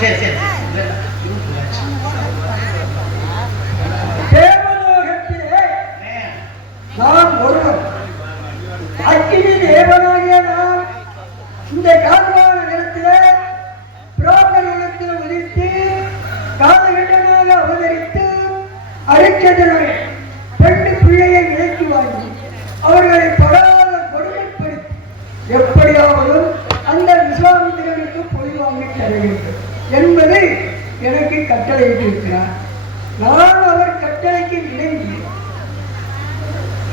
சரி சரி தேவலோகத்திலே நான் ஒருவன் அக்கினி தேவனாகிய நான் இந்த கால்வான நேரத்திலே புரோகரணத்தில் உதித்து காலகண்டனாக அவதரித்து அரிச்சதனை பெண்டு பிள்ளையை விலைக்கு வாங்கி அவர்களை படாத கொடுமைப்படுத்தி எப்படியாவது அந்த விஸ்வாமித்திரனுக்கு பொய் வாங்கி தர வேண்டும் என்பதை எனக்கு கட்டளையிட்டிருக்கிறார். நான் அவர் கட்டளைக்கு இணங்கி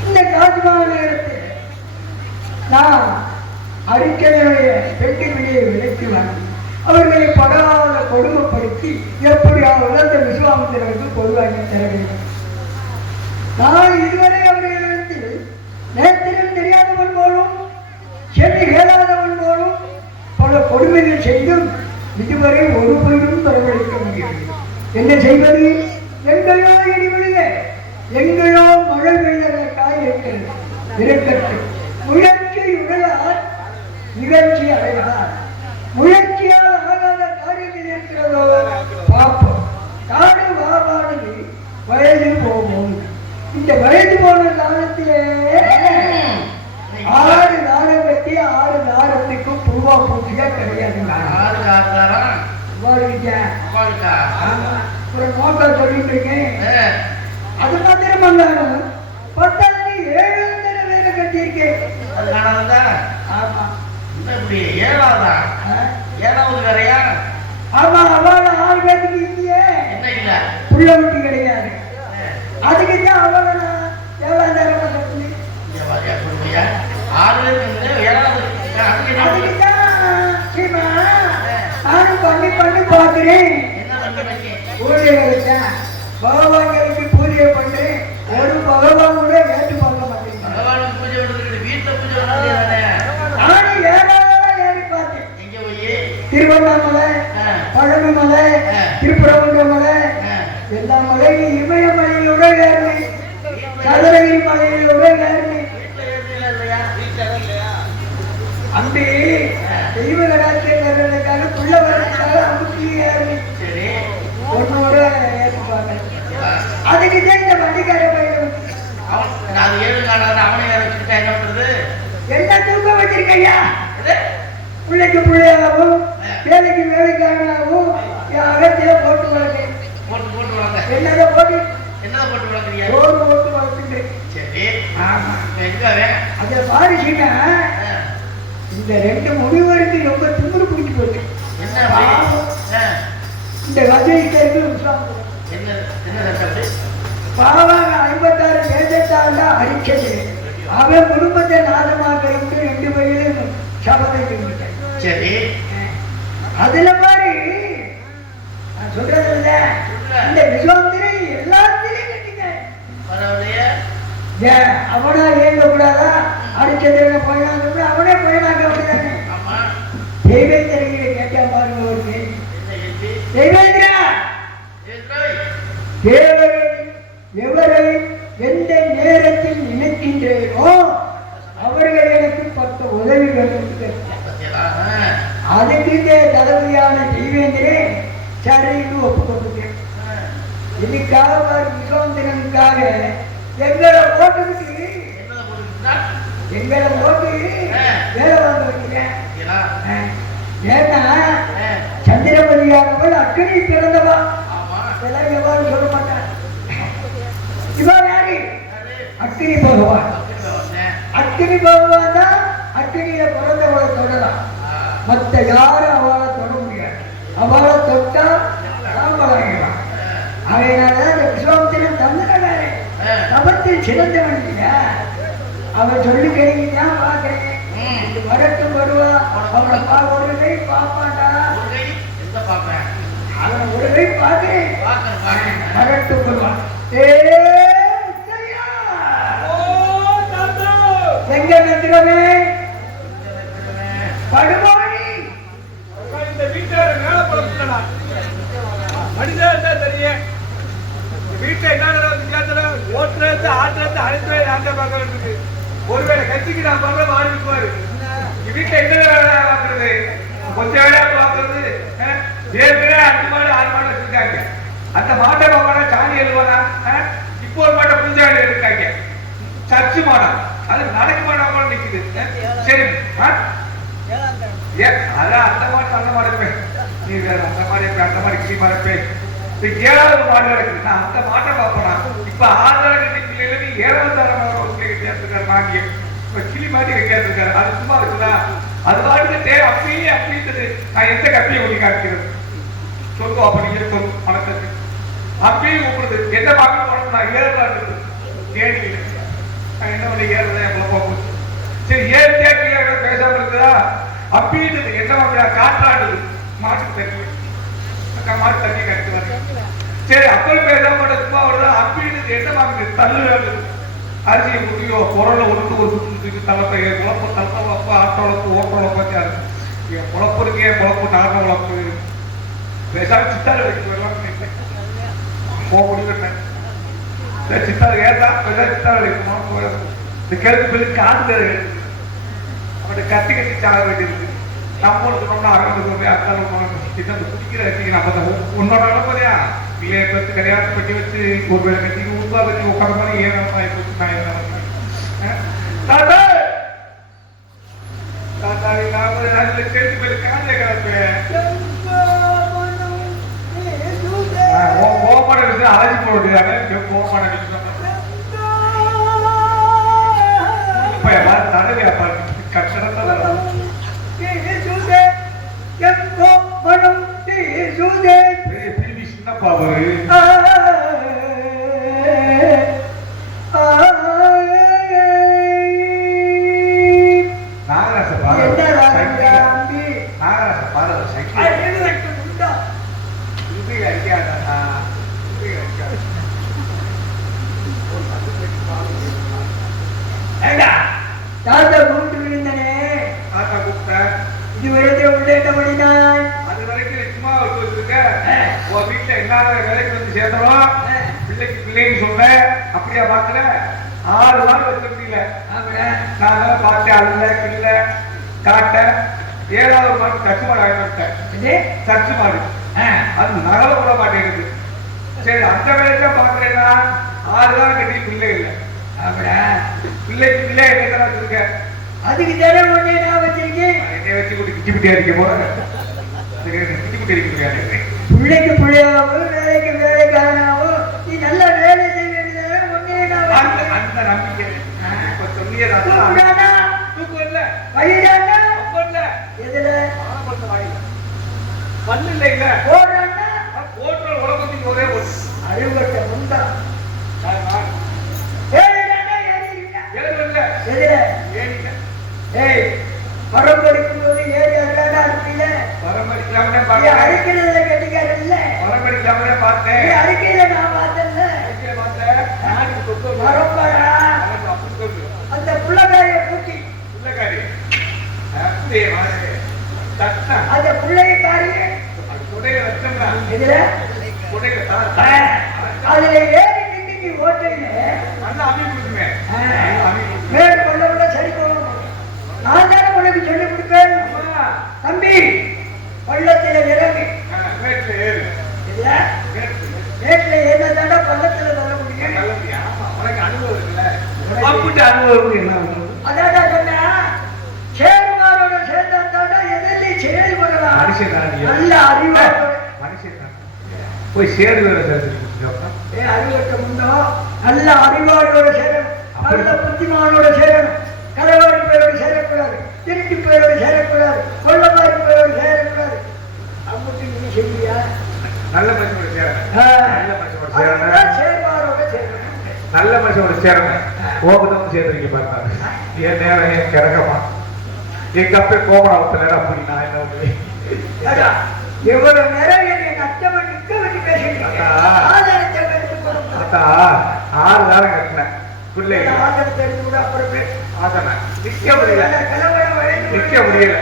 இந்த கால்வான நேரத்தில் நான் அரிச்சதனுடைய பெண்டு பிள்ளையை விலைக்கு வாங்கி அவர்களை படாத கொடுமைப்படுத்தி எப்படியாவது அந்த விஸ்வாமித்திரனுக்கு பொய் வாங்கி தர வேண்டும். நான் இதுவரை அவர்களிடத்தில் நேரத்திலும் தெரியாதவன் போலும் சென்று கேளாதவன் போலும் பல கொடுமைகள் செய்தும் இதுவரை ஒரு பொழுதும் பரவளிக்க முடியவில்லை. என்ன செய்வது? எங்கேயோ இடி விழுக, எங்கேயோ மழை பெய்ததற்காக இருக்கிறது. இருக்கட்டும், முயற்சி உடையார் நிகழ்ச்சி அடைகிறார். முயற்சியால் ஆகாத காரியங்கள் இருக்கிறதோ பார்ப்போம். காடு வாபாடு வயது போவோம். இந்த வயது போன காலத்திலே 6 தாரம் கட்டி 6 தாரத்துக்கும் பூவா பூச்சியா கிடையாதுங்க. ஒரு நோக்கா சொல்லிட்டு இருக்கேன். அது மாத்திரம் வந்தாலும் 10 7 வேலை கட்டியிருக்கேன். ஆமா, ஏழாவது வேறையா? ஆமா, அவள 6 பேருக்கு இல்லையே புள்ள குட்டி கிடையாது. அதுக்குதான் அவளை நான் 7ஆம் தடவை கட்டினேன். நானும் பண்ணி பண்ணி பார்க்கிறேன். பூஜை வச்சேன், பகவான்களுக்கு பூஜை பண்றேன். ஒரு பகவான் கூட ஏற்று பார்க்க மாட்டேங்க. நானும் 7ஆவது ஏறி பார்த்தேன். திருவண்ணாமலை, பழனிமலை, திருப்பரங்குன்றமலை, எல்லா மலையும் இமயமலையோட ஏறினேன், சதுரகிரி மலையோட ஏறினேன். அம்பி தெய்வ கடாட்சியர்களுக்காக புள்ள வரதுக்காக அம்புக்கு ஏறினேன். ஒன்னோட ஏற்றுப்பாங்க. அதுக்கு இந்த வண்டிக்கார பையன் என்ன தூக்க வச்சிருக்கையா? பிள்ளைக்கு பிள்ளையாகவும் வேலைக்கு வேலைக்காரனாகவும் அகத்தில போட்டு வளர்க்கேன். என்னதை போட்டு ரோடு போட்டு வளர்த்துட்டு அதை பாரிச்சுன்னா இந்த 2 முடிவருக்கு ரொம்ப திமிரு பிடிச்சி போச்சு. இந்த வஜைக்கு பாவாங்க 56 வேதத்தாண்டா அடிச்சது. அவன் குடும்பத்தை நாசமாக இருந்து 2 வயதிலும் சபதை செஞ்சுட்டேன். சரி, அதுல மாதிரி நான் சொல்றது இல்ல, இந்த விஸ்வாமித்திரை எல்லாத்திலையும் கட்டிங்க. அவனா ஏங்க கூடாதா? அடிச்சது போயினாங்க, அவனே போயினாங்க. அப்படிதானே தெய்வேந்திரங்களை கேட்டா பாருங்க. ஒரு கேள்வி, தெய்வேந்திரா, தேவரை எவரை எந்த நேரத்தில் நினைக்கின்றேனோ அவர்கள் எனக்கு 10 உதவிகள். அதுக்கு தளபதியான தெய்வேந்திரே சரின்னு ஒப்புக்கொண்டுட்டேன். இதுக்காக விஸ்வாமித்திரனுக்காக எங்களை ஓட்டுக்கு வேலை வாங்க வைக்கிறேன். ஏன்னா சந்திரபதியானவள் அக்கினி பிறந்தவா. இதெல்லாம் எவ்வாறு சொல்ல மாட்டேன். இவா யாரு? அக்கினி பகவான். அக்கினி பகவான் தான் அக்கினியில பிறந்தவளை தொடலாம். மற்ற யாரும் அவளை தொட முடியாது. அவளை தொட்டா சாம்பலாகிறான். அதனாலதான் விஸ்வாமித்திரன் தமிழகாரே தபத்தில் சிறந்தவன் இல்லையா? அவன் சொல்லி கிடைக்குதா பாக்குறேன். வரட்டும் வருவா. அவனை ஒரு கை பாப்பாண்டா. அவனை ஒரு கை பாக்குறேன். வரட்டும் வருவான். எங்க நந்திரமே படுமாடி இந்த வீட்டார மேல படுத்துடா. மனிதன் தெரியும் வீட்டை என்ன ஓட்டுறது ஆட்டுறது அனைத்து ஆண்ட பார்க்க இருக்கு. ஒருவேளை கட்சிக்கு நான் பார்க்க ஆரம்பிக்குவாரு. வீட்டை என்ன வேலை பார்க்கறது, கொஞ்சம் வேலையா பார்க்கறது, ஏற்கனவே 5 மாடு 6 மாடு வச்சிருக்காங்க. அந்த மாட்டை பார்க்கனா சாணி எழுவானா? இப்போ ஒரு மாட்டை புஞ்சாணி எடுக்காங்க. சர்ச்சு மாடா அது நடக்க மாட்டா நிக்குது. சரி அதான் அந்த மாட்டு அந்த மாடு போய் நீ வேற அந்த மாதிரி அந்த மாதிரி கிளி மாட போய் 7வது மாடு இருக்குது. நான் அந்த மாட்டை பார்ப்பனா இப்ப 6 கட்டி நீ 7வது கேட்டிருக்காரு வாங்கி இப்ப கிளி மாட்டி கேட்டிருக்காரு. அது சும்மா இருக்குதா? அது பாட்டுக்கு அப்படியே அப்படின்றது. நான் எந்த கப்பியை ஒளி காட்டுகிறது சொல்லுவோம். அப்படி இருக்கும் மனத்துக்கு அப்படியே கூப்பிடுது. என்ன பார்க்க போனோம்? நான் 7 இருக்குது கேட்டு நான் என்ன பண்ணி ஏறுறேன் எவ்வளவு போகும். சரி ஏறியா கீழே பேசாம இருக்குதா? அப்படின்னு என்ன அப்படியா காற்றாடுது மாட்டுக்கு தண்ணி மாட்டு தண்ணி கட்டு வருது. சரி அப்படி பேசாம சும்மா வருதா? அப்படின்னு என்ன வாங்குது? தள்ளு அரிசியை குட்டியோ குரலை ஒன்று ஒரு சுற்று தலைப்பை குழப்பு தலை வளர்ப்பு ஆட்டோ வளர்ப்பு ஓட்ட வளர்ப்பாச்சு. என் குழப்பு இருக்கே குழப்பு நாக வளர்ப்பு பேசாம சித்தாறு வச்சுட்டு வரலாம் போக முடியும். சித்தாறு ஏதா சித்தாறு வைக்கணும். இந்த கிழக்கு பிள்ளை காந்து அவன் கத்தி கட்டி சாக வேண்டியிருக்கு. நம்ம சொன்னோம்னா அறுபது அத்தாலும் குடிக்கிற கட்டிக்கு நம்ம உன்னோட அளப்பதையா பிள்ளைய பத்து கல்யாணம் பண்ணி வச்சு ஒரு வேலை கட்டிக்கு உருவா வச்சு உட்கார மாதிரி ஏன் நான் கேட்டு போய் காந்த கிடப்பேன் கோமாட விஷயம் அழைச்சி போடுறாங்க. கோமாட விஷயம் தடவையா கட்டடத்துல சின்னப்பா நாகராச பாரத தாத்தா கூப்பிட்டு விழுந்தனே. தாத்தா கூப்பிட்டேன். இதுவரைக்கும் உள்ளேட்ட முடினான். அது வரைக்கும் சும்மா வச்சுருக்க. உன் வீட்டுல எல்லா வேலைக்கு வந்து சேர்ந்தோம். பிள்ளைக்கு பிள்ளைன்னு சொன்ன அப்படியா பாக்குற? 6 நாள் வச்ச முடியல. நான் பார்த்தேன் அல்ல பிள்ளை காட்ட 7வது மாடு சர்ச்சு மாடு ஆகிட்டேன். சர்ச்சு மாடு அது நகல கூட மாட்டேங்குது. சரி அந்த வேலைக்கு பாக்குறேன்னா 6 நாள் கட்டி பிள்ளை இல்லை. பிள்ளைக்கு பிள்ளை என்ன வச்சிருக்க? அதுக்கு தினம் ஒண்ணே நான் வச்சிருக்கேன். என்னை வச்சு கூட்டி கிட்டி குட்டி அடிக்க போறேன். கிட்டி குட்டி அடிக்க முடியாது. பிள்ளைக்கு பிள்ளையாவும் வேலைக்கு வேலைக்காரனாவும் நீ நல்ல வேலை செய்ய வேண்டியதான ஒண்ணே நான் அந்த நம்பிக்கை இப்ப சொன்னியதா தூக்கம் இல்ல வயிறானா இல்ல எதுல பல்லு இல்ல இல்ல போடுறான்னா போடுற உலகத்துக்கு ஒரே போட்டு அழுவட்ட முந்தா பரம்படிக்கும் போது ஏறி அழகா இருப்பீங்க. அடிக்கிறதுல கட்டிக்காரல்ல பரம்படிக்காமலே பார்த்தேன். அடிக்கையில நான் பார்த்தேன்ல பரம்பரா அந்த புள்ளக்காரிய கூட்டி அந்த பிள்ளைய காரிய இதுல அதுல ஏறி நின்று ஓட்டையில மேல் கொள்ள சரி போகணும். நான் தானே உனக்கு சொல்லி கொடுப்பேன். தம்பி பள்ளத்தில இறங்கி மேட்ல ஏறினா தாண்டா பள்ளத்துல தள்ள முடியும். அதான் சொன்னா சேருமாரோட சேர்ந்தா தாண்டா எதிர்த்து செயல்படலாம். நல்ல அறிவாரோட போய் சேரு அறிவட்ட முன்னோ நல்ல அறிவாளோட சேரணும். நல்ல புத்திமானோட சேரணும். கலவாடி பேரோடு சேரக்கூடாது. திருட்டு பேரோடு சேரக்கூடாது. கொள்ளமாரி பேரோடு சேரக்கூடாது. அப்படி நீ செய்யா நல்ல மனுஷனோட சேரணும். சேர்மாரோட சேரணும். நல்ல மனுஷனோட சேரணும். கோபத்தம் சேர்த்துருக்க பாருங்க. என் நேரம் என் கிடக்கமா எங்க அப்ப கோபடாவத்துல அப்படி நான் என்ன எவ்வளவு நேரம் என்னை கஷ்டப்பட்டு நிற்க வேண்டி பேசுகிறீங்க. ஆதாரத்தை எடுத்து கொடுத்தா 6 நேரம் கட்டினேன். பிள்ளை ஆதாரத்தை எடுத்து கூட அப்புறமே ஆதன நிக்க முடியல. நிக்க முடியல.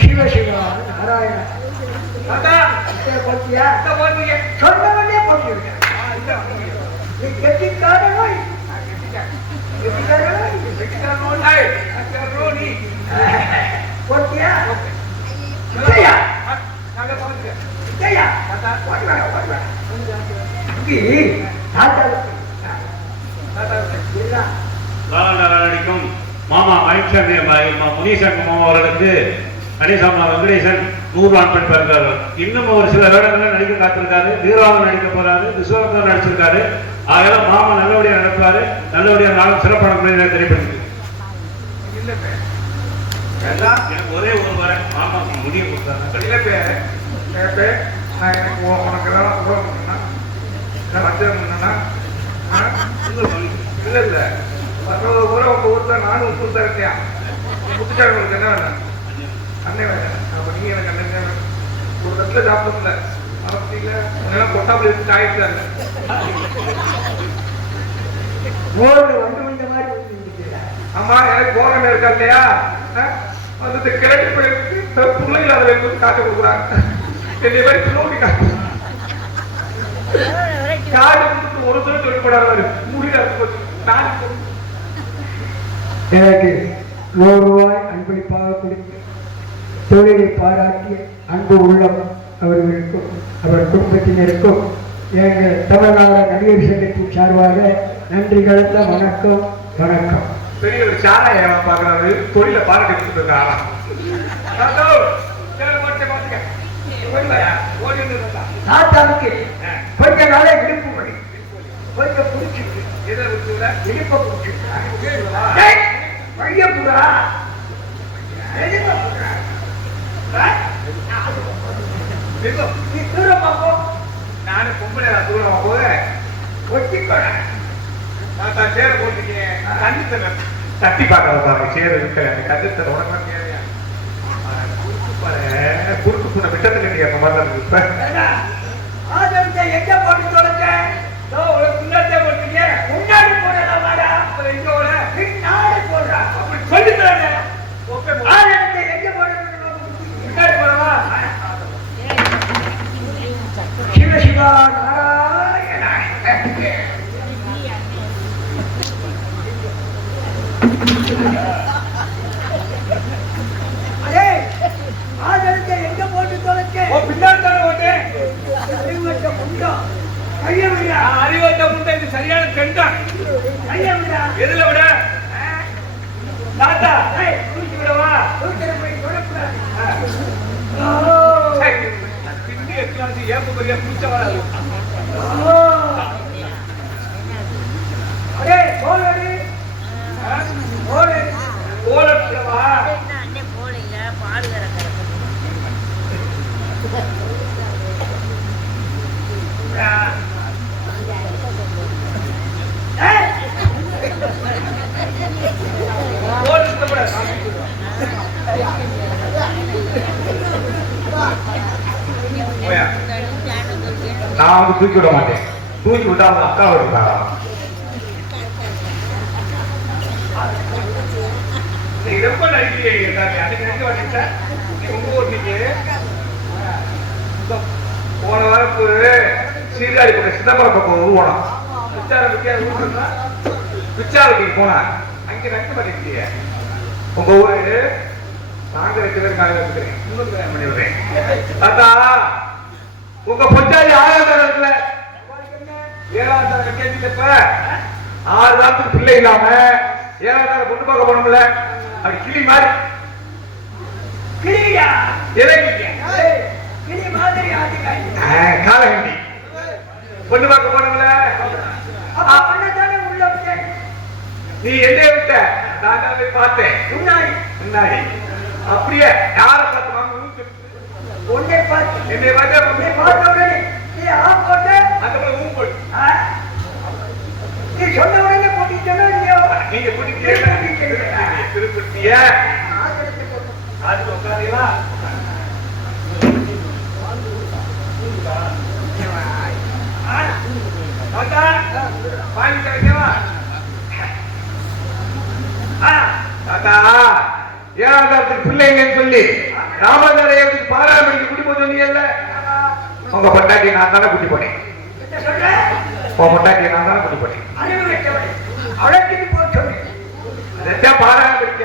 சிவசிவா நாராயண சொன்னவனே போட்டு நீ கெட்டிக்கா நடிக்கும் மாமா மணிஷன் முனீசன் மாமா அவர்களுக்கு கணேசம்மா வெங்கடேசன் 100 ஆண் பெண் பிறந்தார்கள். இன்னும் ஒரு சில வேடங்களில் நடிக்க காத்திருக்காரு. ஹீரோவாக நடிக்க போறாரு. விஸ்வநாதன் நடிச்சிருக்காரு. ஆகலாம் மாமா நல்லபடியா நடப்பாரு. நல்லபடியா நாளும் சிறப்பான திரைப்படம். ஒரே ஒரு வர மாமா முடிய கொடுத்தாங்க. இல்ல இல்ல உங்க ஊர்ல நானும் உப்பு இருக்கியா முத்துச்சாமிக்கு என்ன வேணும் அண்ணன் வேணும். அப்ப நீங்க எனக்கு அண்ணன் ஒரு இடத்துல சாப்பிடல மரத்துல கொட்டாப்புல இருந்து ஆயிடுச்சாங்க. ஆமா எனக்கு போகமே இருக்கா இல்லையா வந்து கிழக்கு போயிருக்கு பிள்ளைகள் அதை வந்து காட்ட கொடுக்குறாங்க. என்னை மாதிரி பிள்ளை காட்டு காடு ஒரு தூரம் சொல்லி போடாரு முடியல. எனக்கு 100 ரூபாய் அன்பளிப்பாக கொடுத்து தொழிலை பாராட்டிய அன்பு உள்ளம் அவர்களுக்கும் அவர் குடும்பத்தினருக்கும் எங்கள் தமிழ்நாடு நடிகர் சங்கத்தின் சார்பாக நன்றி கலந்த வணக்கம். வணக்கம். பெரிய ஒரு சாராய பாக்குறாரு தொழில பாராட்டி கொடுத்துருக்காரா தாத்தாவுக்கு கொஞ்ச நாளை விடுப்பு படி கொஞ்சம் பிடிச்சிருக்கு. இடுப்ப பிடிச்சிருக்கா நானும் பொம்பளை தூரமா போக ஒட்டிக்கோடேன். சேர போட்டுக்கேன் தட்டி பார்க்கறத பாருங்க. சேர இருக்க கருத்து உடம்பு தேவையா குறுக்கு புண்ண விட்டது கட்டி அந்த மாதிரி இருக்கு. இப்ப எங்க போட்டு தொலைச்ச முன்னாடி போட்டீங்க. முன்னாடி போடலாம் வாடா. எங்க போட பின்னாடி போடுறா. அப்படி சொல்லி தரேன். எங்க போடுறது முன்னாடி போடவா? சிவசிவா நாராயணா. அதே ஆதரத்தை எங்க போட்டு தொலைச்ச பின்னாடி தானே போட்டேன். அறிவட்ட முண்டா கைய விடா. அறிவட்ட முண்டா இது சரியான கண்டா. கைய விடா. எதுல விட தாத்தா தூக்கி விடவா? தூக்கிற போய் தொடக்கூடாது. பின்னி எக்லாசி ஏப்ப பெரிய புடிச்ச வராது. அரே போலடி போலே போலடவா? அண்ணே போலைங்க பால் கறக்கற. நான் வந்து தூக்கி விட மாட்டேன். தூக்கி விட்டா அவங்க அக்கா விடுறாங்க. ரொம்ப நடிக்கிறீங்க. அதுக்கு நினைக்க மாட்டேன். உங்க ஊர்னிக்கு போன வரப்பு சீர்காழி பக்கம் சிதம்பரம் பக்கம் உருவணும் பிச்சாவட்டிக்கு போனா அங்க நக்க மாட்டேங்க. உங்க ஊரு நாங்க 2 பேரும் காலையில் இருக்கிறேன். இன்னொரு கல்யாணம் பண்ணி விடுறேன். தாத்தா உங்க பொச்சாரி 6ஆம் தரத்துல 7ஆம் தர கேட்டுப்ப 6 வாரத்துக்கு பிள்ளை இல்லாம 7ஆம் தர பொண்ணு பார்க்க போனோம்ல அப்படி கிளி மாதிரி கிளியா இறங்கிக்க கிளி மாதிரி ஆதிகாய் காலகண்டி பொண்ணு பார்க்க போனோம்ல அப்பதானே உள்ள விட்டேன். நீ என்ன விட்ட? நான் போய் பார்த்தேன் முன்னாடி முன்னாடி. அப்படியே யாரை பார்த்து வாங்க? உன்னை பார்த்து என்னை பார்த்து பார்த்த உடனே நீ போட்ட அந்த போய் ஊன் போடு. நீ சொன்ன உடனே போட்டிட்டா இல்லையோ? நீங்க திருப்பதிய அது உட்காரீங்களா? வாங்கி கிடைக்கவா? தாத்தா 7ஆம் தரத்துக்கு பிள்ளைங்கன்னு சொல்லி ராமதாரத்துக்கு பாராமணிக்கு குடி போய் சொன்னீங்கல்ல. உங்க பொண்டாட்டி நான் தானே குட்டி போனேன். உங்க பொண்டாட்டி நான் தானே குட்டி போனேன். அழைச்சிட்டு போய் சொன்னேன். அதான் பாராமணிக்க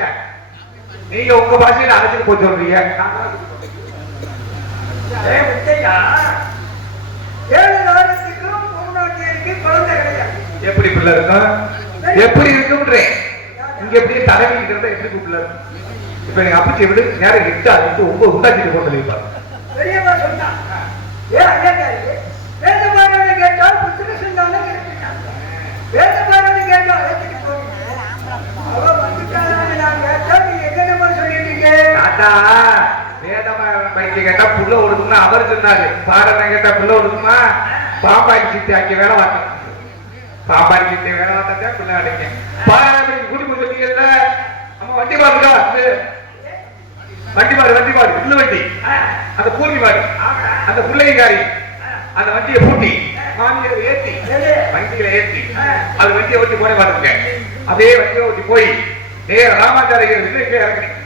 நீங்க உங்க பாஷையில அழைச்சிட்டு போய் சொல்றீங்க. எப்படி பிள்ளை இருக்கும்? எப்படி இருக்கும்ன்றேன். இங்க எப்படி தலைவிட்டு இருந்தா எப்படி பிள்ளை இருக்கும்? இப்ப நீங்க அப்பச்சி விடு நேரம் 8 ஆகிட்டு 9 உண்டாக்கிட்டு போட்டு இருப்பாங்க. பெரியம்மா சொன்னா ஏன் ஐயாக்காரி வேத பாராயணம் கேட்டால் புத்திர சொன்னாலும் கேட்டுட்டாங்க. வேத பாராயணம் கேட்டா அழைச்சிட்டு போறீங்க. அவ வந்துட்டாளான்னு நான் கேட்டா நீ என்னென்னமா சொல்லிட்டீங்க? தாத்தா வேதபாராயணம் பைத்தியம் கேட்டா புள்ள ஒடுக்கும்னா அவர் சொன்னாரு. பாராயணம் கேட்டா புள்ள ஒடுக்குமா? பாம்பாடி சித்தி அங்கே வேலை பார்த்தேன். பாம்பாடி சித்தி வேலை பார்த்தா பிள்ளை அடைக்க பாராயணம் கூட்டி போய் சொன்னீங்கல்ல. நம்ம வண்டி பாருக்கா வண்டி பாரு புள்ள வண்டி அந்த பூர்வி பாரு அந்த பிள்ளைகாரி அந்த வண்டியை பூட்டி மாமியை ஏத்தி வண்டிகளை ஏத்தி அது வண்டியை ஓட்டி போனே பாருங்க. அதே வண்டியை ஓட்டி போய் நேர ராமாச்சாரியர் கீழே இறங்கினேன்.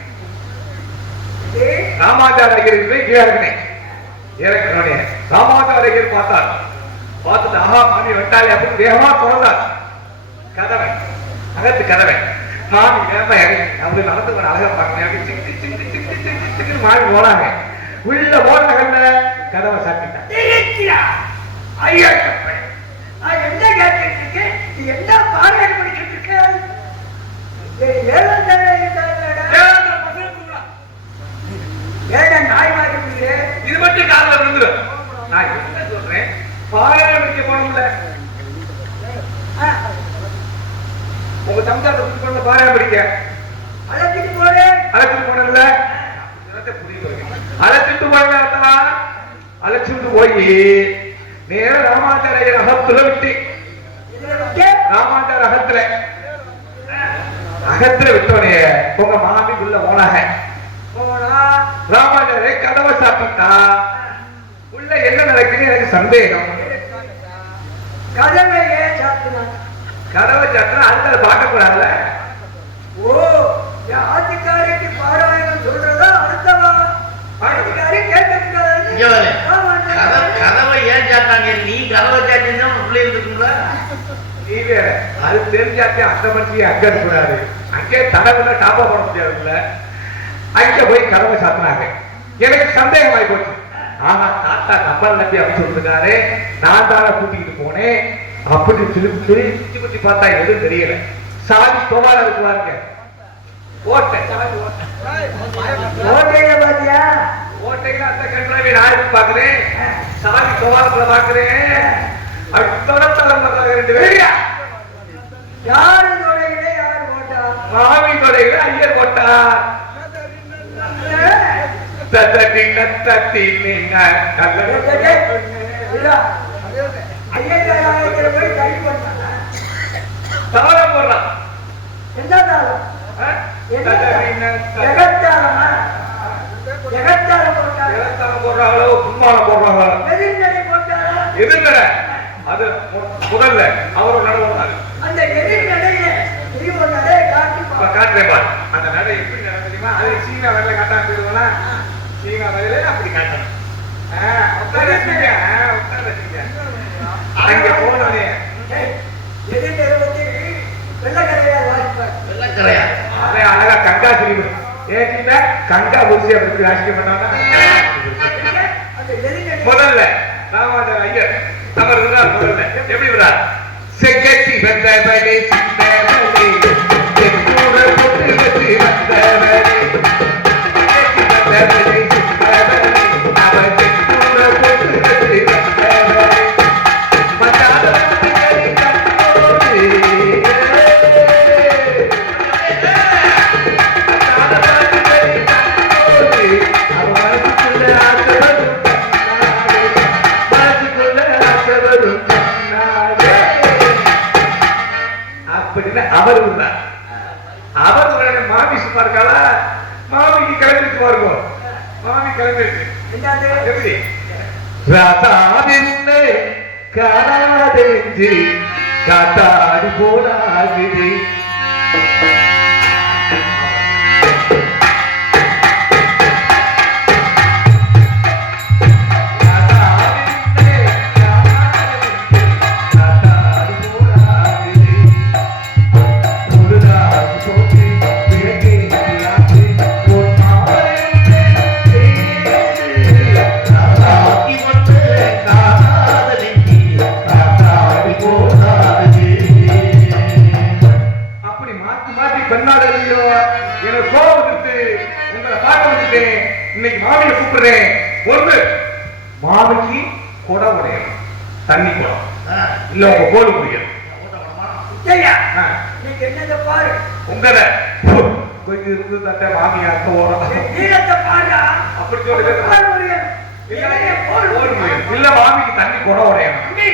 ராமாச்சாரியர் கீழே இறங்கினேன். இறங்கினோடனே ராமாச்சாரியர் பார்த்தார். பார்த்துட்டு ஆஹா மாமி வெட்டாளி அப்படின்னு வேகமா தொடர்ந்தார். கதவை அகத்து கதவை மாமி வேகமா இறங்கி அவரு நடந்து கொண்டு அழகா பார்க்கணும் மாறி போனாங்க. உள்ள போனாங்கல்ல கதவை சாத்திட்டான். ஐயா நான் என்ன கேட்டுட்டு இருக்கேன்? நீ என்ன பாராயணம் பண்ணிட்டு இருக்க? ஏடா நாய் மாதிரி இருக்குது. இது மட்டும் காலில் விழுந்துடும். நான் என்ன சொல்றேன்? பாராயணம் வைக்க போனோம்ல உங்க சம்சாரத்துக்கு பண்ண பாராயணம் படிக்க அழைச்சிட்டு போனேன். அழைச்சிட்டு போனல அழைச்சிட்டு போனா அழைச்சிட்டு போய் நேர ராமாச்சாரியர் அகத்துல விட்டு ராமாச்சார அகத்துல விட்டோனே உங்க மாமி உள்ள போனாங்க. ராமாச்சாரிய கதவை சாப்பிட்டா உள்ள என்ன நடக்குன்னு எனக்கு சந்தேகம். கதவை ஏன் சாப்பிட்டான்? கதவை சாப்பிட்டா அடுத்த பார்க்க கூடாதுல. ஓ என் ஆத்துக்காரிக்கு பாராயணம் சொல்றதா அடுத்தவா ஆத்துக்காரி கேட்கக்கூடாது. கதவை ஏன் சாத்தாங்க? நீ கதவை சாத்தினா உள்ளே இருக்குங்களா? நீ வேற அது தெரிஞ்சாத்தே அந்த மனுஷி அங்க இருக்கக்கூடாது. அங்கே தடவுல டாப்பா போட முடியாதுல்ல. அங்க போய் கதவை சாத்தினாங்க. எனக்கு சந்தேகமாயி போச்சு. ஆனா தாத்தா கம்பல் நம்பி அப்படி சொல்லிருக்காரு. நான் தானே கூட்டிக்கிட்டு போனேன் அப்படி சொல்லி சுத்தி பார்த்தா எதுவும் தெரியல. சாதி தோவால இருக்குவாருங்க. ஓட்டையில பாத்தியா? ஓட்டையில அந்த கண்டாவி நான் பாக்குறேன். சாதி தோவாலத்துல பாக்குறேன். ரெண்டு பேர் யாரு நுழையில யாரு ஓட்டா? மாமி நுழையில ஐயர் போட்டா. தாளம் போடுறான். எந்த தாளம்? ஜெகத்தாளமா? ஜெகத்தாளம் போட்டாங்க. ஜெகத்தாளம் போடுறாங்களோ கும்மாளம் போடுறாங்களோ எதிர்நடை போட்டாரா? எதிர்நடை அது முதல்ல அவரும் நடந்தாரு. அந்த எதிர்நடையில நீ ஒரு நடையை காட்டி காட்டுறேன் பாரு. அந்த நடை எப்படி நடந்துமா? அது சீனா வரல காட்டாம போயிடுவானா? சீனா வரல அப்படி காட்டணும். அங்க போனோடனே எதிர்நடை பத்தி வெள்ளக்கரையா வாசிப்பார். வெள்ளக்கரையா? அதே அழகா கங்கா சிரிப்பு ஏற்றினா கங்கா பூசி அப்படி ராசிக்க மாட்டாங்க. அந்த எதிர்நடை முதல்ல ராமாச்சார ஐயர் அவர் இருந்தார். முதல்ல எப்படி இருந்தார்? செக்கட்டி வந்தவனே சிந்தவனே செக்கூட போட்டு வச்சு வந்தவனே செக்கட்டி வந்தவனே சிந்தவனே அவன் செக்கூட போட்டு வச்சு வந்தவனே மச்சாத வந்து கண்டோடு அவர் இருந்தார். அவர் மாமி சும்மா இருக்காளா? மாமிக்கு கிளம்பிட்டு வருவோம். மாமி கிளம்பிட்டு எப்படி ராதாதி உன்னை காணாதென்று காத்தாடி போனாகுது. காத்தாடி போனாது தண்ணி குடம் ஆ. இல்ல உங்க கோழி குடிக்கணும் ஊட்ட படமா? முத்தையா ஆ. நீங்க என்னதை பாரு உங்கத கொஞ்சம் இருந்து தட்ட மாமியாக்க ஓரம் வீரத்தை பாருடா அப்படி சொல்லுங்க போர் முருகன். என்னைய போர் முருகன். இல்ல மாமிக்கு தண்ணி குடம் உடையணும் தம்பி,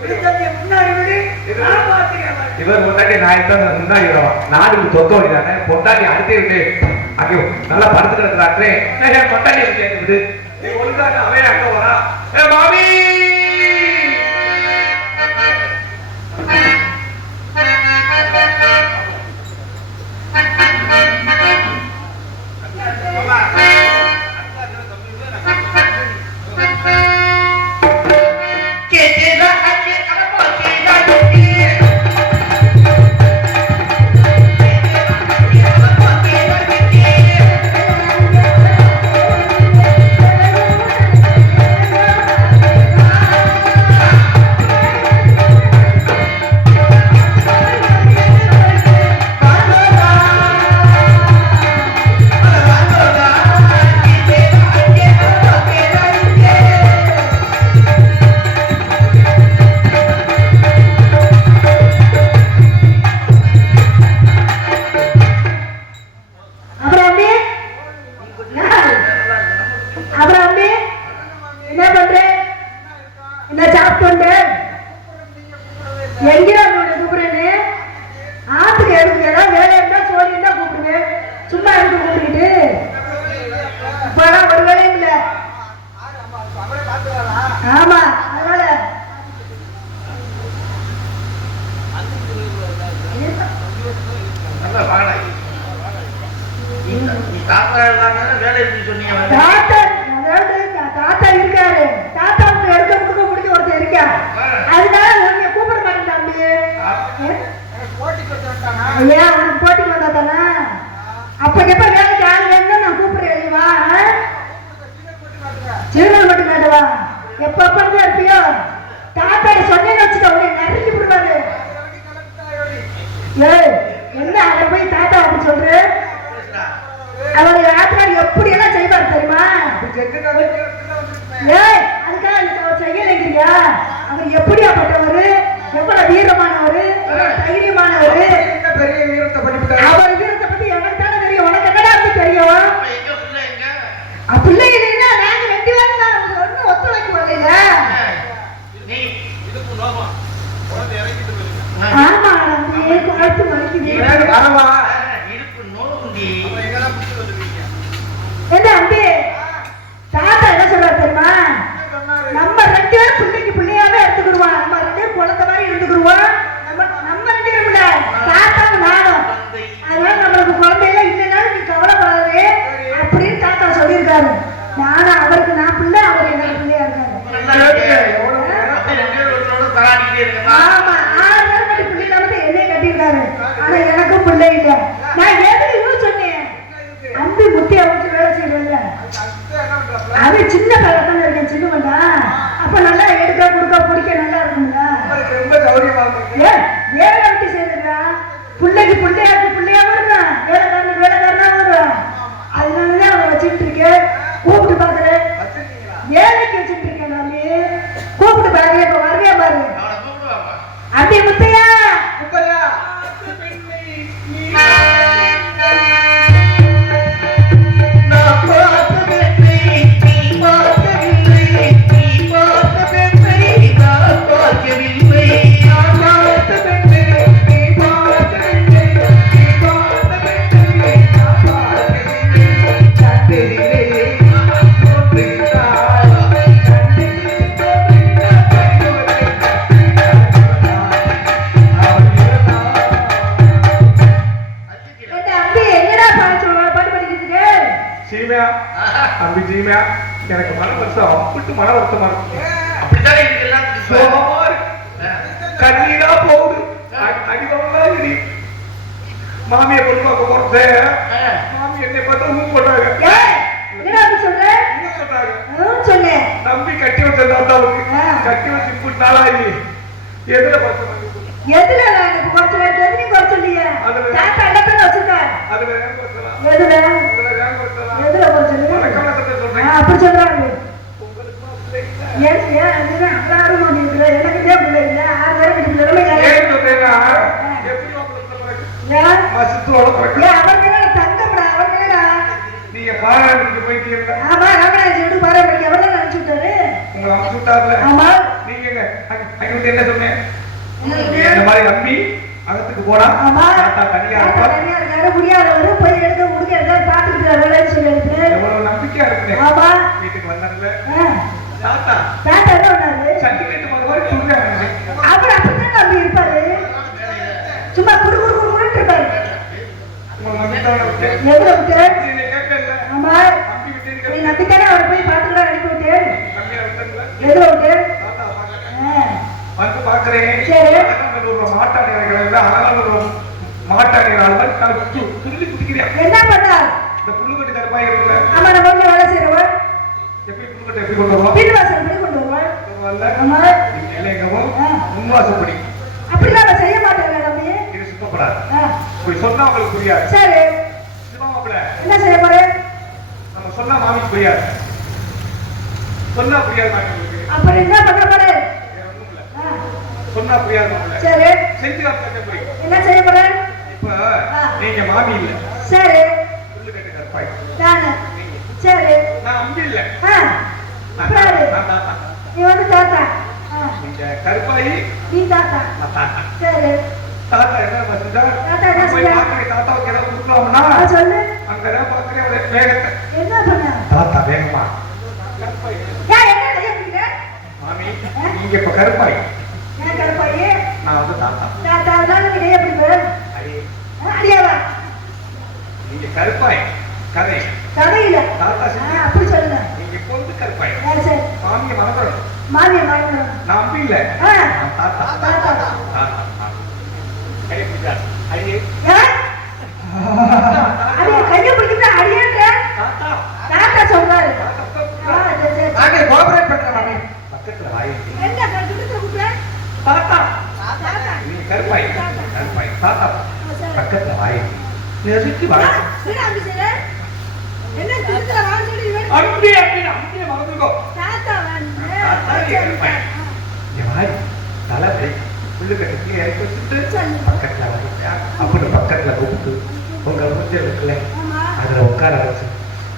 விடுதலையை முன்னாடி விடு நான் பாத்துக்கிறேன் பாரு. இவர் பொண்டாட்டி நான் தான் முன்னாடி நாடுக்கு தொக்க வழிதானே பொண்டாட்டி அடுத்தே விட்டு ஐயோ நல்லா படுத்து கிடக்குறாங்களே என் பொண்டாட்டி விட்டு ஒழுங்காக அவன் அங்க வரா ஏ மாமி எனக்கு மன வருஷம் அப்பிட்டு மன வருத்தமா இருக்கு அப்படித்தானே இருக்கு எல்லாத்துக்கும் சோகமா இருக்கு கண்ணீரா போகுது அடிவங்களா இடி மாமியை கொண்டு பார்க்க போறேன் மாமி என்னை பார்த்தா ஊன் போட்டாங்க தம்பி கட்டி வச்சிருந்தா அவளுக்கு கட்டி வச்சு இப்படி நாளாகி எதுல பார்த்து எதுல எனக்கு குறைச்சு எதுல குறைச்சுட்டீங்க தாத்தா இடத்துல வச்சிருக்கேன் அதுல ஏன் குறைச்சலாம் எதுல ஏன் குறைச்சலாம் எதுல குறைச்சுட்டீங்க வணக்கம் சொல்றேன் அப்படி சொல்றாங்க உங்களுக்கு ஏன் ஏன் எல்லாரும் இருக்கிற அங்க என்ன சொன்னேன் என்ன நீ சொன்னேன்? இந்த மாதிரி நம்பி அகத்துக்கு போனா ஆமா. தாத்தா தனியா தாத்தா இருப்பா தனியா இருக்காரு, முடியாதவரு போய் எடுக்க முடிக்க எதாவது பார்த்துக்கிட்டு வேலைன்னு சொல்லிட்டு. எவ்வளவு நம்பிக்கையா இருக்கேன் ஆமா. வீட்டுக்கு வந்தாங்கல்ல ஆ. தாத்தா தாத்தா என்ன பண்ணாரு? சர்டிபிகேட் மாதிரி சொல்றேன் அப்புறம் அப்படித்தான் நம்பி இருப்பாரு. சும்மா குடு குடு குடுன்னு இருப்பாரு. உங்களை நம்பித்தான் விட்டேன் எவ்வளவு விட்டு? நீ கேட்கல ஆமா. நம்பி நீ விட்டேன் நம்பித்தானே அவரை போய் பார்த்துக்கலாம் அனுப்பி விட்டு. நம்பியா விட்டேன்ல எதுல விட்டு? தாத்தா பாக்கிறேன் ஆ. வந்து பாக்குறேன் சரி. அலங்காநல்லூர் மாட்டாணி அலங்காநல்லூர் மாட்டாணி ஆள் துருளி குடிக்கிறேன் என்ன பண்ணா? இந்த புல்லுக்கட்டு கருப்பாய் இருக்குல்ல ஆமா, நம்ம வீட்டுல வேலை செய்யறவன் எப்படி புல்லுக்கட்டு எப்படி கொண்டு வருவோம் பின்வாசல் பண்ணி கொண்டு வருவான். வரல ஆமா. இல்லைங்கவும் ஆ. முன்வாசப்படி அப்படிலாம் அவன் செய்ய மாட்டாங்க தம்பி. இது சுத்தப்படாது ஆ. போய் சொன்னா உங்களுக்கு புரியாது சரி, சிவமாப்பிள்ள என்ன செய்ய போறேன்? நம்ம சொன்னா மாமிக்கு புரியாது சொன்னா புரியாது மாமி உங்களுக்கு அப்படி என்ன பண்ண போறேன்? வேற ஒண்ணும் இல்ல ஆ. சொன்னா புரியாது மாப்பிள்ள சரி, செஞ்சு காமிச்சா புரியும் என்ன செய்ய போறேன்? இப்ப நீங்க மாமி இல்ல சரி, புல்லுக்கட்டு கருப்பாய் நானு. சரி. நான் அம்பி இல்ல ஆ. அப்புறம் நான் தாத்தா நீ வந்து தாத்தா. ஆ. நீங்க கருப்பாயி நீ தாத்தா. நான் தாத்தா சரி. தாத்தா என்ன செஞ்சா தாத்தா என்ன போய் செஞ்சா? பாக்குறேன் தாத்தாவுக்கு ஏதாவது கொடுக்கலாம்னா சொல்லு. அங்கதான் பாக்குறேன் அவருடைய வேகத்தை என்ன பண்ண? தாத்தா வேகமா கருப்பாய் ஏன் என்ன செய்ய முடியல? மாமி நீங்க இப்ப கருப்பாய் ஏன் கருப்பாயி? நான் வந்து தாத்தா தாத்தா தான் நீ கையை பிடிப்ப. அடி அடியாவா? நீங்க கருப்பாய் கதை கதையில. தாத்தா ஆ, செஞ்சு அப்படி சொல்லுங்க. நீங்க இப்போ வந்து கருப்பாய் ஆ, சரி. மாமியை மறந்துடும் மாமியை மறந்துடும். நான் அம்பி இல்ல ஆ. நான் தாத்தா தாத்தா. தாத்தா கை பிடிச்சார் அடி ஏன்? அடியே கையை பிடிக்கிட்டு அடியேன்ற தாத்தா தாத்தா சொல்றாரு. ஆ, சரி, சரி. நாங்க கோஆபரேட் பண்றோம் மாமி பக்கத்துல வாய் என்ன கட்டுக்கிட்டு கூப்பிடுற? தாத்தா தாத்தா. நீ கருப்பாய் கருப்பாய் தாத்தா சரி. பக்கத்துல வாய் நெருக்கி வாய் சரி, அப்படி செய்யல. என்ன திருத்தல வாங்க சொல்லி இவன் அம்பி அம்பி மறந்துக்கோ தாத்தா வந்து. தாத்தா சரி, கருப்பாய் என் வாய் தலை வலி புல்லு கட்டி இறக்கி வச்சுட்டு சரி. பக்கத்துல வாய் அப்படி பக்கத்துல கூப்பிட்டு உங்க மூஞ்சல் இருக்குல்ல ஆமா. அதுல உட்கார வச்சு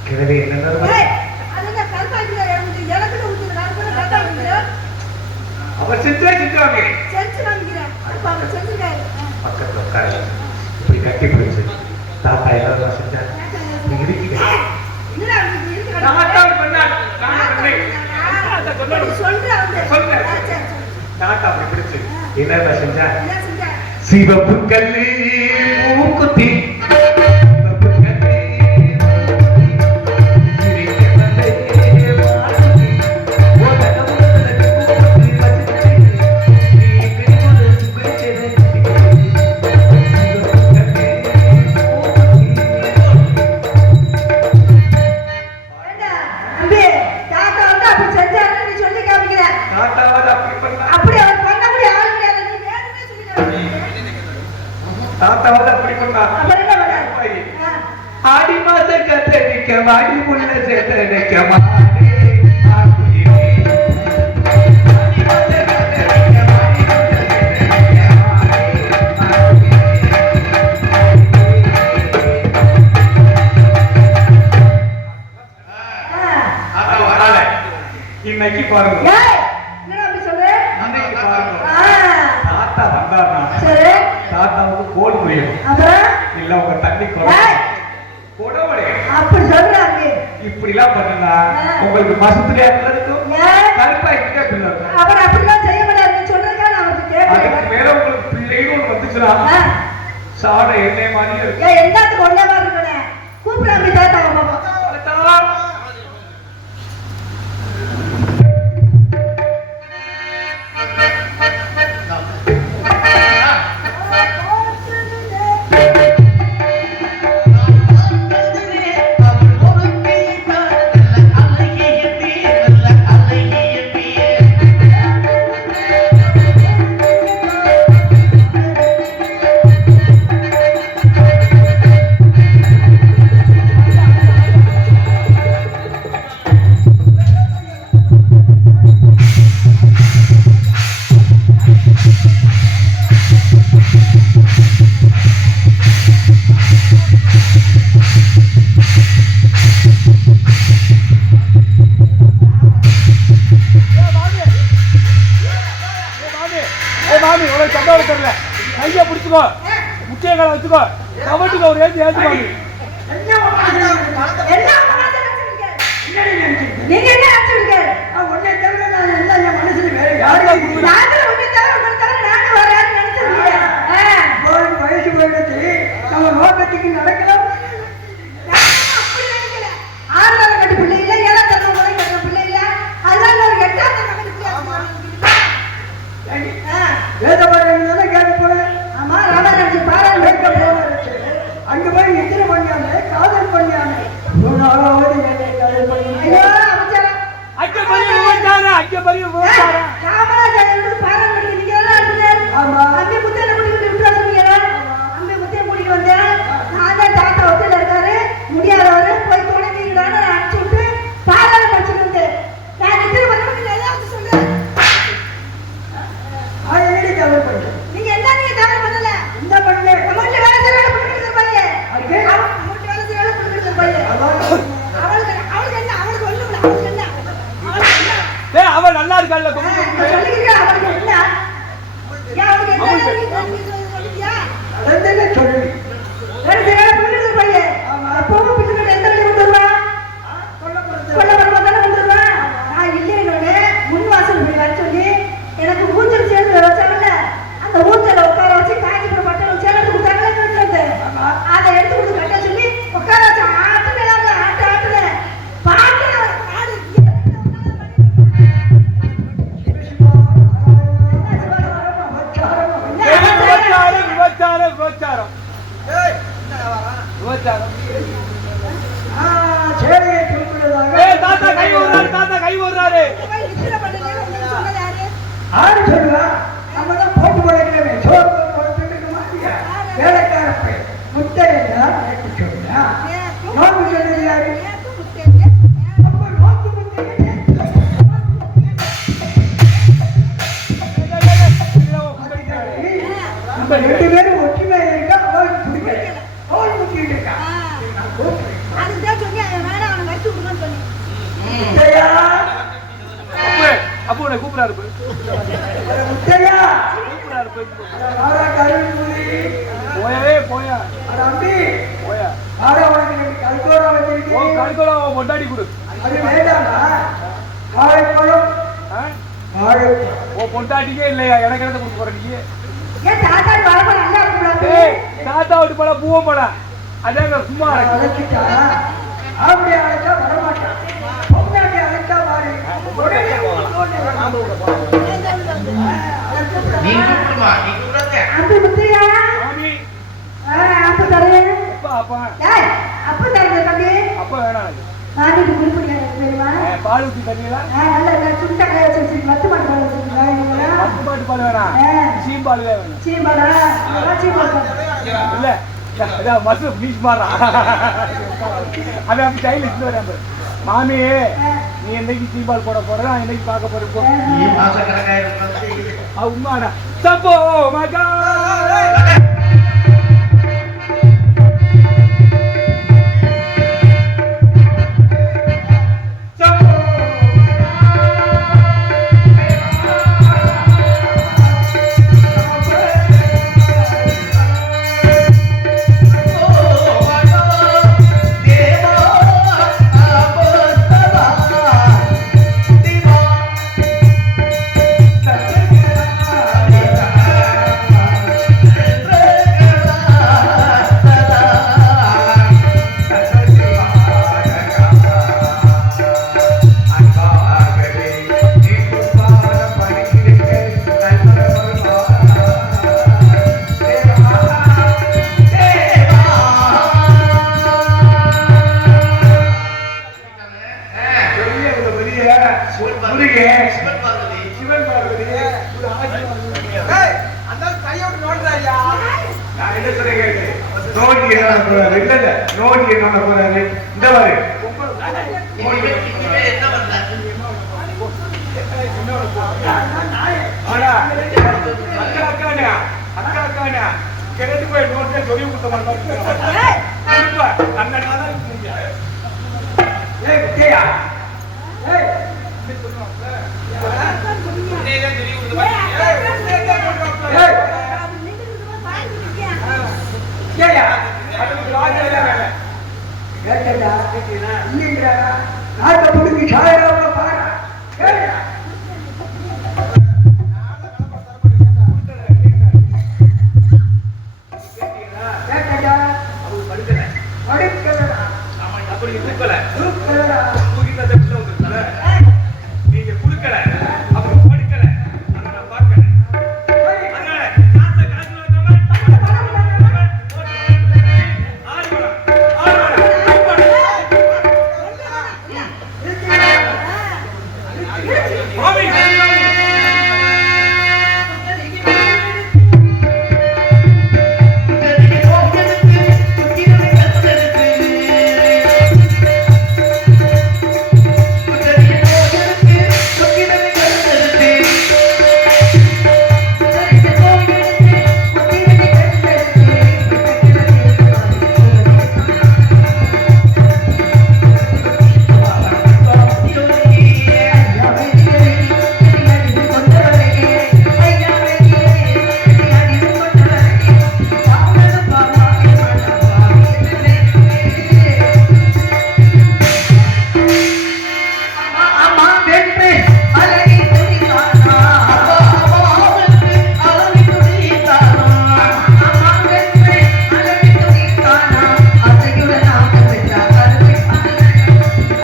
கிழவி என்ன ஏய், அதெல்லாம் கருப்பாய்க்குல எனக்குன்னு ஊத்துது. நான் கூட கருப்பாய்க்குல அவர் செஞ்சே செஞ்சுவாங்க செஞ்சு காமிக்கிறேன். அப்ப அவர் செஞ்சிருக்காரு. பக்கத்துல உட்கார வச்சு இப்படி கட்டி பிடிச்சு தாத்தா எல்லாம் செஞ்சாங்க நீங்க இருக்கீங்க என்னடா இப்படி இருக்கு? தாத்தா பண்ணார் நான் பண்ணேன் அப்படி சொல்ற வந்து. சொல்றேன். ஆ, சரி, சரி. தாத்தா அப்படி பிடிச்சு என்ன செஞ்சா என்ன செஞ்ச? சிவப்பு கல்லி மூக்குத்தி சிவப்பு கல்லி ஏண்டா, அம்பி, தாத்தா வந்து அப்படி செஞ்சாருன்னு நீ சொல்லி காமிக்கிற. தாத்தாவது அப்படி பண்ணா அப்படி அவர் பண்ணக்கூடிய ஆள் கிடையாது. நீ வேணும்னே சொல்லி காமிக்கிற. தாத்தாவது அப்படி பண்ணா அப்புறம் என்ன பண்ண? ஆ. ஆடி மாச கத்தரிக்க மாடி புள்ள சேத்தரிக்க இன்னைக்கு பாருங்க ஏய், என்னடா அப்படி சொல்ற? இன்னைக்கு பாருங்க ஆ, தாத்தா வந்தாருன்னா சரி. தாத்தாவுக்கு கோடு முடியும் அப்புறம்? இல்ல உங்க தண்ணி ஏய், கொடவடை அப்படி சொல்ற அம்பி. இப்படி எல்லாம் பண்ணுனா உங்களுக்கு மசத்துலயா இருக்கும் ஏன்? கருப்பாய்க்கிட்டே பிள்ளை இருக்கும். அவர் அப்படிலாம் செய்ய முடியாது. நீ சொல்றதுக்காக நான் அவருக்கு அதுக்கு கேட்கிறேன். மேல உங்களுக்கு பிள்ளைன்னு ஒண்ணு வந்துச்சுன்னா ஆ. சாட எண்ணெய் மாதிரி இருக்கும் ஏய், எல்லாத்துக்கும் ஒண்ணே மாதிரி இருக்கணும். கூப்பிடு அம்பி தாத்தாவை பாப்போம். தாத்தா, ஆ. மாமி உனக்கு சந்தோஷம் தெரியல. கையை பிடிச்சுக்கோ, முக்கிய காலம் வச்சுக்கோ, கவட்டுக்கு ஒரு ஏற்றி ஏற்றி மாமி. என்ன நீங்க என்ன நினைச்சிருக்கீங்க? உன்னை தவிர நான் எல்லாம் என் மனசுல வேற யாரும் வயசு போயிடுச்சு, நம்ம நோக்கத்துக்கு நடக்கலாம். ஆறாவது கட்டு பிள்ளை இல்ல, ஏழாவது கட்டு பிள்ளை இல்ல, அதனால ஒரு எட்டாவது வேத பாடம் கேட்க போனேன். ஆமா, ராமராஜி பாடம் கேட்க போனேன். அங்க போய் நித்திர பண்ணியானே, காதல் பண்ணியானே, காதல் பண்ணி முடியாதவரு போய் தொடங்கிக்கிறான்னு அனுப்பிச்சு விட்டு பாராள படிச்சுட்டு வந்தேன். நான் நித்திர பண்ண சொல்றேன். நீங்க என்ன நீங்க தவறு பண்ணல? என்ன பண்ணல? நம்மகிட்ட வேலை செய்யற புடிக்கிறது பையன். நம்மகிட்ட வேலை செய்யற புடிக்கிறது பையன். அவளுக்கு என்ன? அவளுக்கு ஒண்ணும் இல்ல. அவளுக்கு என்ன? டேய் அவ நல்லா இருக்கல்ல சொல்லிங்க. அவளுக்கு என்ன? ஏன் அவளுக்கு என்ன சொல்லியா? அதென்ன சொல்லு. வேலை செய்யற புடிக்கிறது பையன். அப்பவும் பிடிக்கிறது எந்த வழி கொண்டு வருவா? கொல்ல தானே கொண்டு வருவா. நான் இல்லையோட முன் வாசல் போய் வர சொல்லி எனக்கு ஊஞ்சல் சேர்ந்து வச்சாங்கல்ல, அந்த ஊஞ்சலை உட்கார வச்சு காஞ்சிபுரம் பட்டம் சேர்ந்து கொடுத்தாங்களே, அதை எடுத்து கொடுத்து கட்ட சொல்லி உட்கார வச்சு ஆட்டுல ஆட்டுல பாட்டு விபச்சாரம். தாத்தா கை ஓடுறாரு, தாத்தா கை ஓடுறாரு. ஆறு சொல்லுவா, நம்ம தான் போட்டு போடுறேன். சோறு போட்டு மாட்டியா வேலைக்காரப்ப முட்டை எல்லாம் சொல்லுங்க. நோக்கு சொல்லுது யாரு? நம்ம 2 பேரும் ஒற்றுமையா இருக்கா, அவளுக்கு பிடிக்கல, அவள் முட்டிட்டு இருக்கா. அதுதான் சொல்லி வேணா அவனை வச்சு விடுங்கன்னு சொல்லி அப்போ உன்னை கூப்பிடாரு முட்டையா கூப்பிடாரு போயவே போயா அம்பி போயா கல்கோரா வச்சிருக்கீங்க. கல்கோரா கொண்டாடி கொடு. அது வேண்டாமா? வாழைப்பழம் பொண்டாட்டிக்கே இல்லையா? எனக்கு என்ன கொடுக்க போற நீ? தாத்தா விட்டு போல பூவ போல அதான் சும்மா அழைச்சிட்டா அப்படி அழைச்சா வரமாட்டான். பொண்டாட்டி அழைச்சா வாரி பால் ஊத்தி தண்ணியா பால் வேணாம், சீம்பால் இல்ல மசூ பீச் மாறா அது அப்படி கையில் இட்டு வரேன். மாமி நீ என்னைக்கு சீம்பால் போட போற, நான் என்னைக்கு பார்க்க போறேன். உண்மைடா சப்போ மகா Hey! கேட்டா இல்லைன்றாரா நாட்டை முடிஞ்சு சாயராம